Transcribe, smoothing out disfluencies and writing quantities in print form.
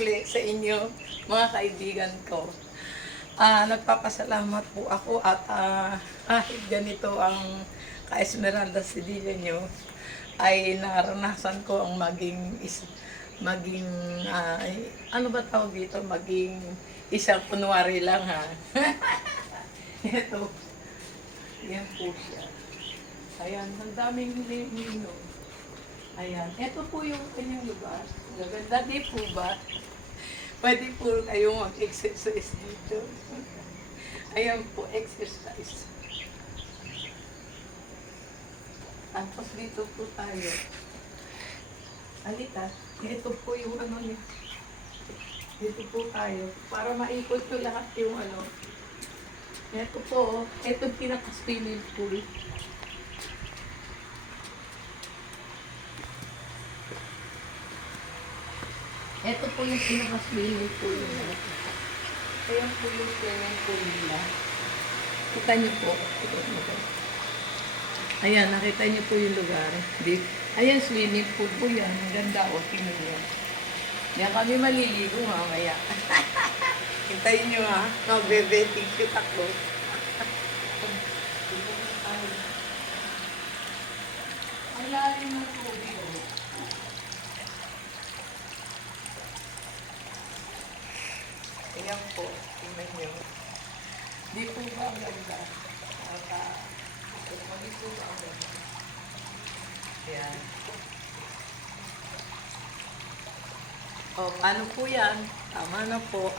uli sa inyo, mga kaibigan ko. Nagpapasalamat po ako at kahit ganito ang ka-Esmeralda Sedilla nyo, ay naranasan ko ang maging ano ba tawag dito, maging isang kunwari lang ha. Ito, yan po siya. Ayan, ang daming lino. Ayan, ito po yung kanyang lugar. Gaganda di po ba? Pwede po kayong mag-exercise dito. Ayan po, exercise. Tapos dito po tayo. Alita, ito po yung ano niya. Dito po tayo. Para maikot ko lahat yung ano. Ito po, ito pinaka-swimming pool. Ito po yung pinaka-swimming pool nila. Ayan po yung swimming pool nila. Kita niyo po. Ayan, nakita niyo po yung lugar. Ayan, swimming pool po yan. Ang ganda o, tingnan niyo. Yan kami maliligo mamaya. Hintayin niyo ha. Mag-bebeting shoot ako. Ang lalim ng tubig o. Ayan po, tingnan nyo. Di po ba ang ganda? Di po ba ang ganda? Ayan. O, paano po yan? Tama na po.